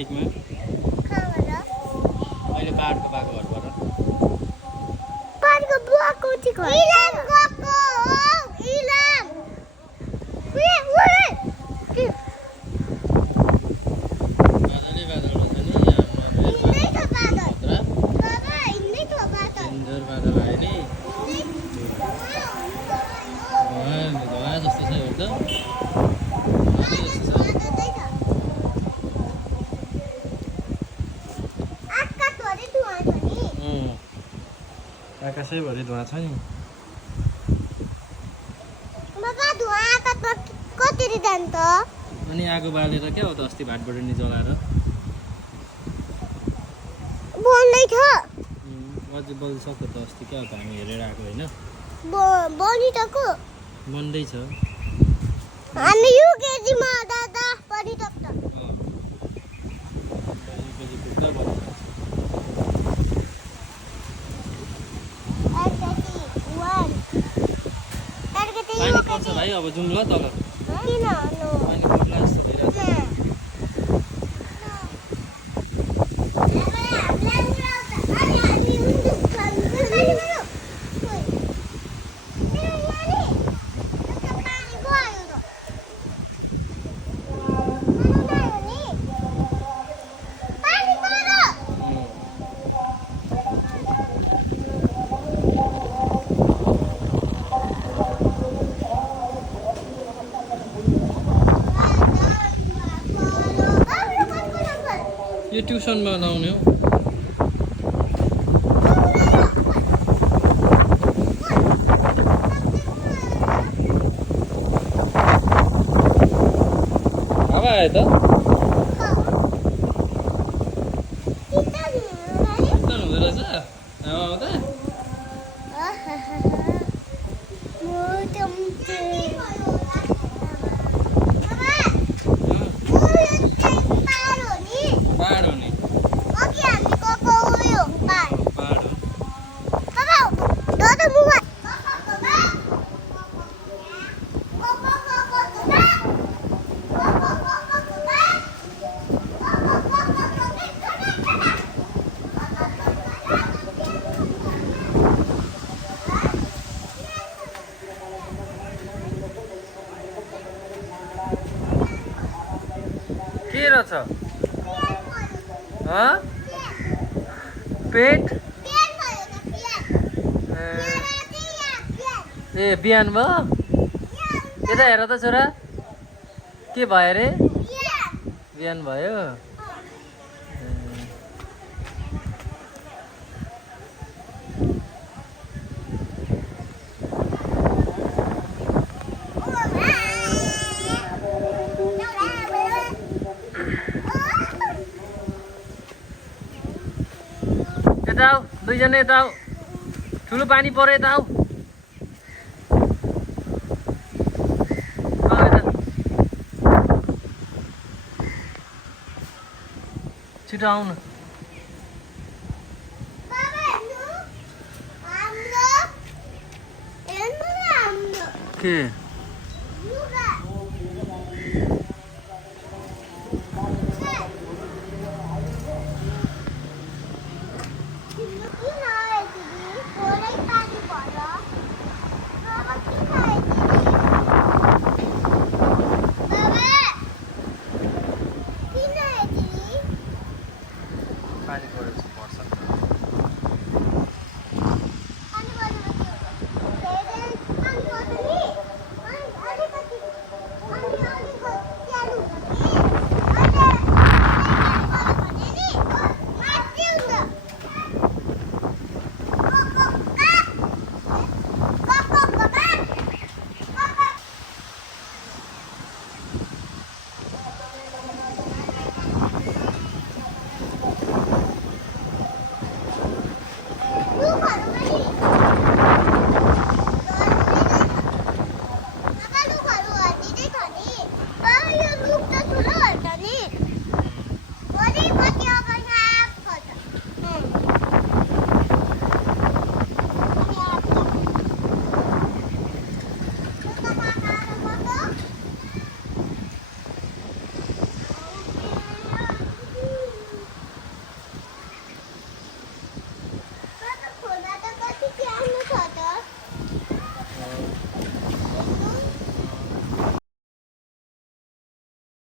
बाइकमा अहिले पाहाडको बाको घरबाट पाहाडको बुवाको चाहिँ घर इलाम गएको हो इलाम बादलै बादल भन्छ नि यहाँ सुन्दर बादल आयो नि धुवा जस्तो छ हेर्दा आकाशैभरि धुवा छ नि अनि आगो बालेर क्या हो त अस्ति भाटबडी जलाएर अझै बल्छक्यो त अस्ति क्या हो त हामी हेरेर आएको होइन बन्दैछ पानी पर्छ भाइ अब जाउँ ल तल पानी पर्ला जस्तो भइरहेछ यो ट्युसनमा लाउने हो हावा आयो त शीतल हुँदो रहेछ हावा आउँदा पहाड हो नि पहाड हो के रहेछ पेट ए बिहान भयो यता हेर त छोरा के भयो अरे बिहान भयो यता आऊ दुईजना यता आऊ ठुलो पानी पर्यो यता आऊ छिटो आऊ न के